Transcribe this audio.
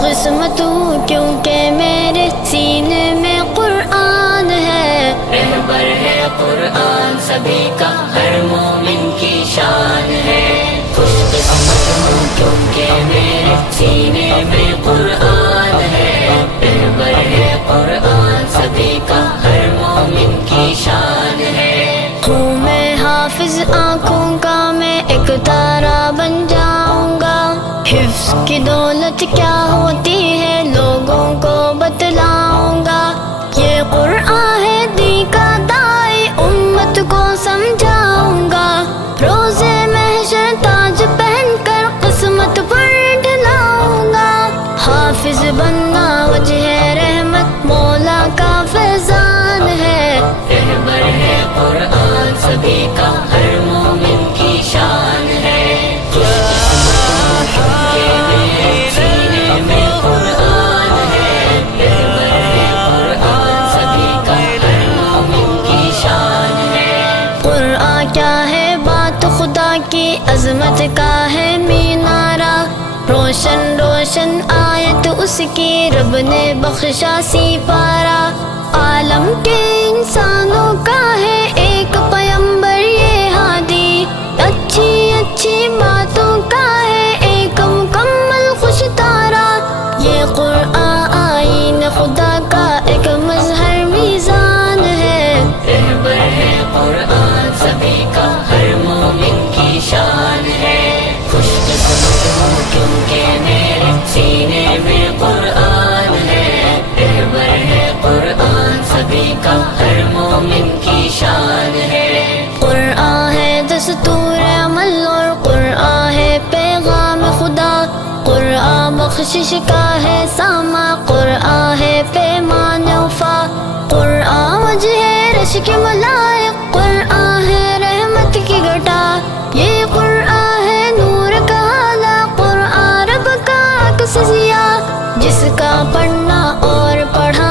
قسمت ہوں کیونکہ میرے سینے میں قرآن ہے، رہبر ہے قرآن سبھی کا، ہر مومن کی شان ہے۔ خوش قسمت ہوں کیونکہ میرے سینے میں قرآن ہے، رہبر ہے قرآن سبھی کا، ہر مومن کی شان ہے۔ ہوں میں حافظ آنکھوں کا، میں ایک تارا بن جاؤں گا، حفظ کی دولت کیا ہوتی ہے لوگوں کو بتلاؤں گا، یہ قرآن ہے دین کا داعی امت کو سمجھاؤں گا، روزے محشر تاج پہن کر قسمت پر ڈھلاؤں گا، حافظ بننا وجہ رحمت مولا کا فیضان ہے، رہبر ہے قرآن سبھی کا، ہر مومن کی شان ہے۔ خوش قسمت ہوں کیونکہ میرے سینے میں قرآن ہے، رہبر ہے قرآن سبھی کا، ہر مومن کی شان ہے۔ قرآن کیا ہے بات خدا کی، عظمت کا ہے مینارہ، روشن روشن آیت اس کی، رب نے بخشا سی پارا، عالم کے انسانوں کا ہے ایک پیمبر یہ ہادی، اچھی اچھی باتوں کا ہے ایک مکمل خوش تارا، یہ قرآن آئین خدا کا ایک مظہر میزان ہے، رہبر ہے قرآن سبھی کا، ہر مومن کی شان ہے۔ خوش قسمت ہوں کیونکہ میرے سینے میں قرآن ہے، رہبر ہے قرآن سبھی کا، ہر مومن کی شان ہے۔ قرآن ہے دستور عمل اور قرآن ہے پیغام خدا، قرآن بخشش کا ہے سامہ، قرآن ہے پیمان وفا، قرآن وجہ رشک ملا